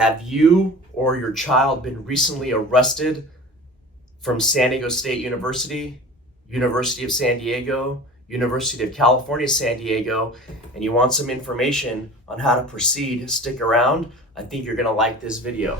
Have you or your child been recently arrested from San Diego State University, University of San Diego, University of California, San Diego, and you want some information on how to proceed? Stick around. I think you're gonna like this video.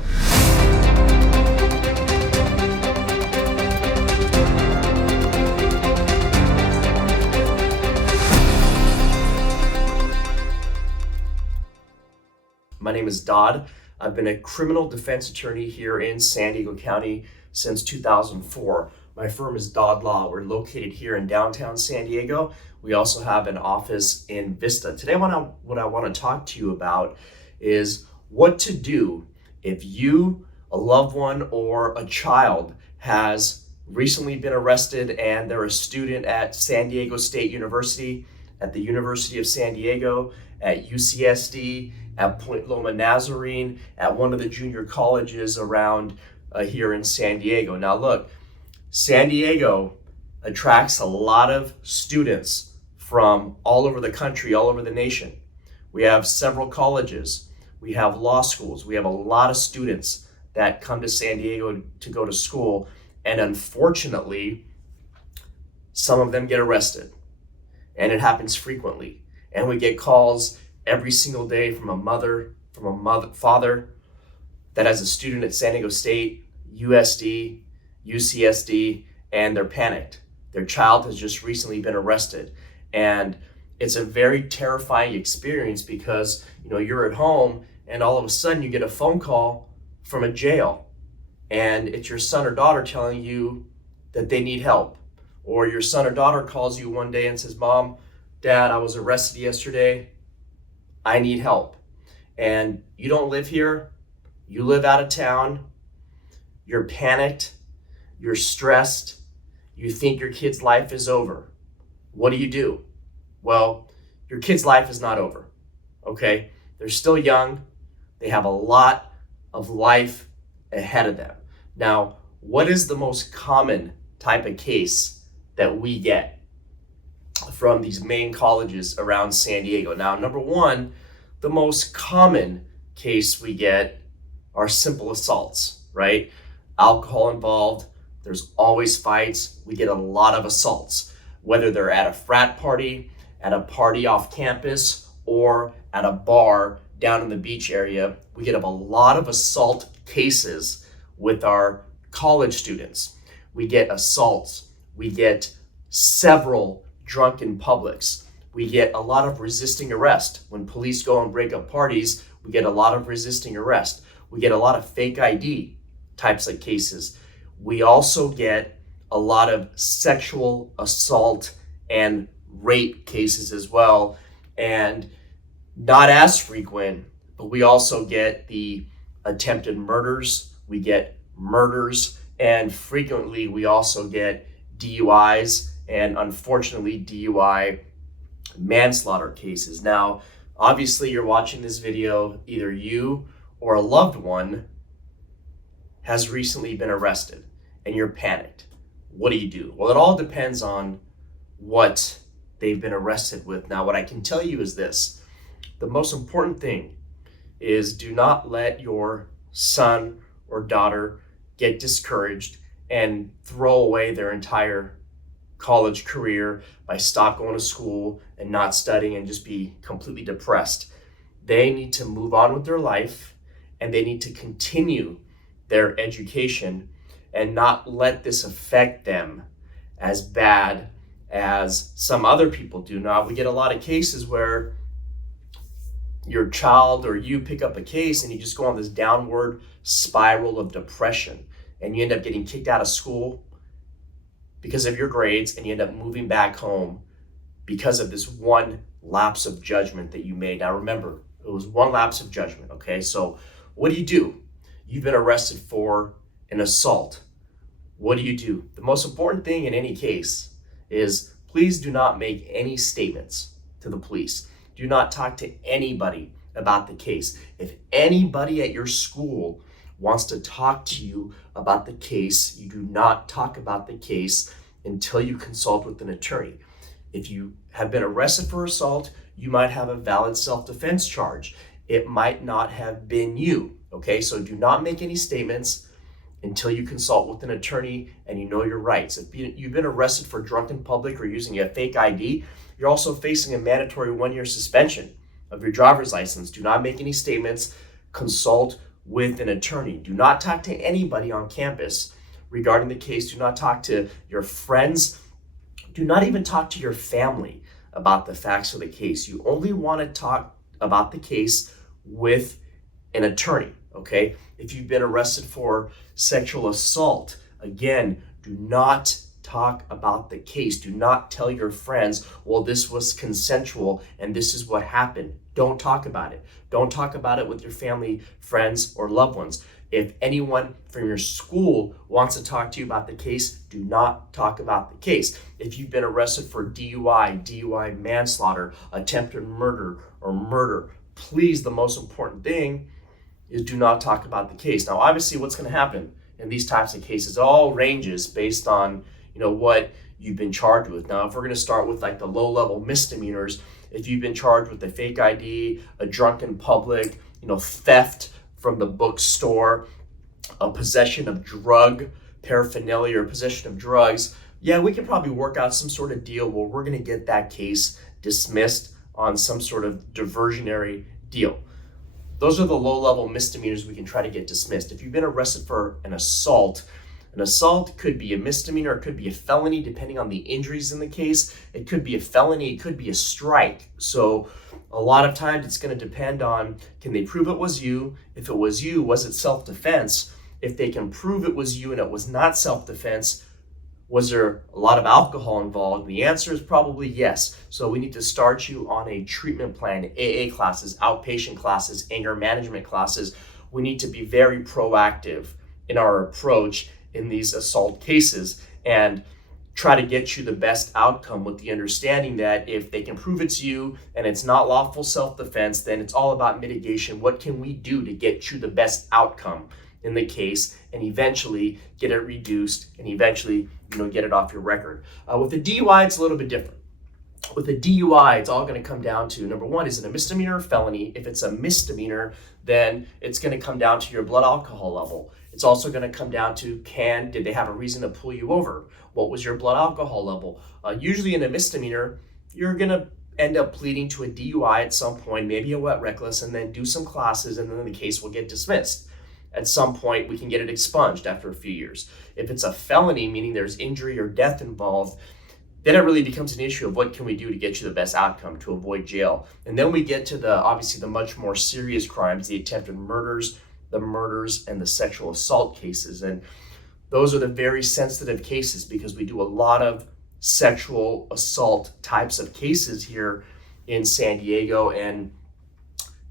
My name is Dod. I've been a criminal defense attorney here in San Diego County since 2004. My firm is Dod Law. We're located here in downtown San Diego. We also have an office in Vista. Today, what I want to talk to you about is what to do if you, a loved one, or a child has recently been arrested and they're a student at San Diego State University, at the University of San Diego, at UCSD, at Point Loma, Nazarene, at one of the junior colleges around here in San Diego. Now look, San Diego attracts a lot of students from all over the country, all over the nation. We have several colleges, we have law schools, we have a lot of students that come to San Diego to go to school, and unfortunately, some of them get arrested, and it happens frequently. And we get calls every single day from a father that has a student at San Diego State, USD, UCSD, and they're panicked. Their child has just recently been arrested. And it's a very terrifying experience because, you're at home and all of a sudden you get a phone call from a jail and it's your son or daughter telling you that they need help. Or your son or daughter calls you one day and says, "Mom, Dad, I was arrested yesterday. I need help." And you don't live here, you live out of town, you're panicked, you're stressed, you think your kid's life is over. What do? Well, your kid's life is not over, okay? They're still young, they have a lot of life ahead of them. Now, what is the most common type of case that we get from these main colleges around San Diego? Now, number one, the most common case we get are simple assaults, right? Alcohol involved, there's always fights. We get a lot of assaults, whether they're at a frat party, at a party off campus, or at a bar down in the beach area. We get a lot of assault cases with our college students. We get assaults, we get several Drunkinpublics. We get a lot of resisting arrest. When police go and break up parties, we get a lot of resisting arrest. We get a lot of fake ID types of cases. We also get a lot of sexual assault and rape cases as well. And not as frequent, but we also get the attempted murders, we get murders, and frequently we also get DUIs, and unfortunately DUI manslaughter cases. Now, obviously you're watching this video, either you or a loved one has recently been arrested and you're panicked. What do? Well, it all depends on what they've been arrested with. Now, what I can tell you is this: the most important thing is do not let your son or daughter get discouraged and throw away their entire college career by stop going to school and not studying and just be completely depressed. They need to move on with their life and they need to continue their education and not let this affect them as bad as some other people do. Now, we get a lot of cases where your child or you pick up a case and you just go on this downward spiral of depression and you end up getting kicked out of school because of your grades, and you end up moving back home because of this one lapse of judgment that you made. Now remember, it was one lapse of judgment, okay? So what do? You've been arrested for an assault. What do? The most important thing in any case is please do not make any statements to the police. Do not talk to anybody about the case. If anybody at your school wants to talk to you about the case, you do not talk about the case until you consult with an attorney. If you have been arrested for assault, you might have a valid self-defense charge. It might not have been you, Okay, so do not make any statements until you consult with an attorney and you know your rights. If you've been arrested for Drunkinpublic or using a fake ID, you're also facing a mandatory 1-year suspension of your driver's license. Do not make any statements. Consult with an attorney. Do not talk to anybody on campus regarding the case. Do not talk to your friends. Do not even talk to your family about the facts of the case. You only want to talk about the case with an attorney, okay? If you've been arrested for sexual assault, again, do not talk about the case. Do not tell your friends, well, this was consensual and this is what happened. Don't talk about it. Don't talk about it with your family, friends, or loved ones. If anyone from your school wants to talk to you about the case, do not talk about the case. If you've been arrested for DUI manslaughter, attempted murder, or murder, please, the most important thing is do not talk about the case. Now, obviously, what's going to happen in these types of cases, it all ranges based on, what you've been charged with. Now, if we're going to start with like the low-level misdemeanors, if you've been charged with a fake ID, a Drunkinpublic, theft from the bookstore, a possession of drug paraphernalia or possession of drugs, yeah, we can probably work out some sort of deal where we're going to get that case dismissed on some sort of diversionary deal. Those are the low-level misdemeanors we can try to get dismissed. If you've been arrested for an assault could be a misdemeanor, it could be a felony, depending on the injuries in the case. It could be a felony, it could be a strike. So a lot of times it's going to depend on, can they prove it was you? If it was you, was it self-defense? If they can prove it was you and it was not self-defense, was there a lot of alcohol involved? The answer is probably yes. So we need to start you on a treatment plan, AA classes, outpatient classes, anger management classes. We need to be very proactive in our approach in these assault cases and try to get you the best outcome with the understanding that if they can prove it's you and it's not lawful self-defense, then it's all about mitigation. What can we do to get you the best outcome in the case and eventually get it reduced and eventually, get it off your record. With the DUI, it's a little bit different. With the DUI, it's all going to come down to, number one, is it a misdemeanor or felony? If it's a misdemeanor, then it's going to come down to your blood alcohol level. It's also going to come down to, did they have a reason to pull you over? What was your blood alcohol level? Usually in a misdemeanor, you're going to end up pleading to a DUI at some point, maybe a wet reckless, and then do some classes, and then the case will get dismissed. At some point, we can get it expunged after a few years. If it's a felony, meaning there's injury or death involved, then it really becomes an issue of what can we do to get you the best outcome to avoid jail. And then we get to obviously the much more serious crimes, the attempted murders, the murders, and the sexual assault cases. And those are the very sensitive cases because we do a lot of sexual assault types of cases here in San Diego. And,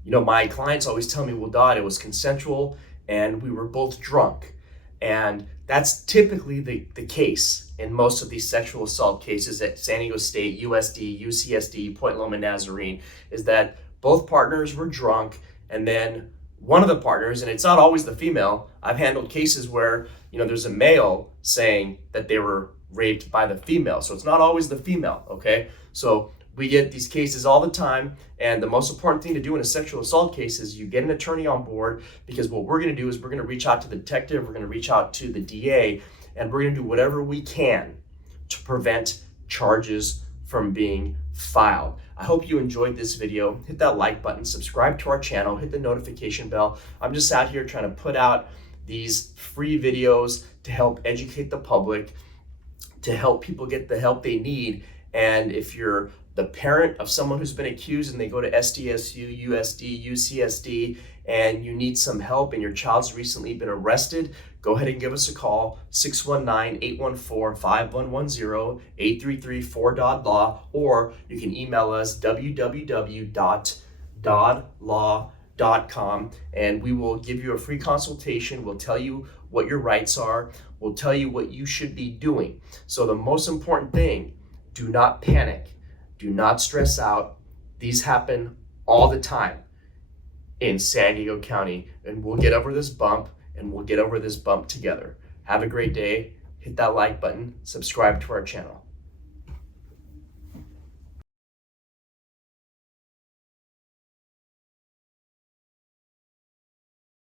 my clients always tell me, well, Dod, it was consensual and we were both drunk. And that's typically the case in most of these sexual assault cases at San Diego State, USD, UCSD, Point Loma, Nazarene, is that both partners were drunk, and then one of the partners, and it's not always the female. I've handled cases where, there's a male saying that they were raped by the female. So it's not always the female, okay? So we get these cases all the time, and the most important thing to do in a sexual assault case is you get an attorney on board, because what we're going to do is we're going to reach out to the detective, we're going to reach out to the DA, and we're going to do whatever we can to prevent charges from being filed. I hope you enjoyed this video. Hit that like button, subscribe to our channel, hit the notification bell. I'm just out here trying to put out these free videos to help educate the public, to help people get the help they need. And if you're the parent of someone who's been accused and they go to SDSU, USD, UCSD, and you need some help and your child's recently been arrested, go ahead and give us a call, 619-814-5110, 833-4Dod Law, or you can email us, www.dodlaw.com, and we will give you a free consultation. We'll tell you what your rights are. We'll tell you what you should be doing. So the most important thing, do not panic. Do not stress out. These happen all the time in San Diego County, and we'll get over this bump, and we'll get over this bump together. Have a great day. Hit that like button. Subscribe to our channel.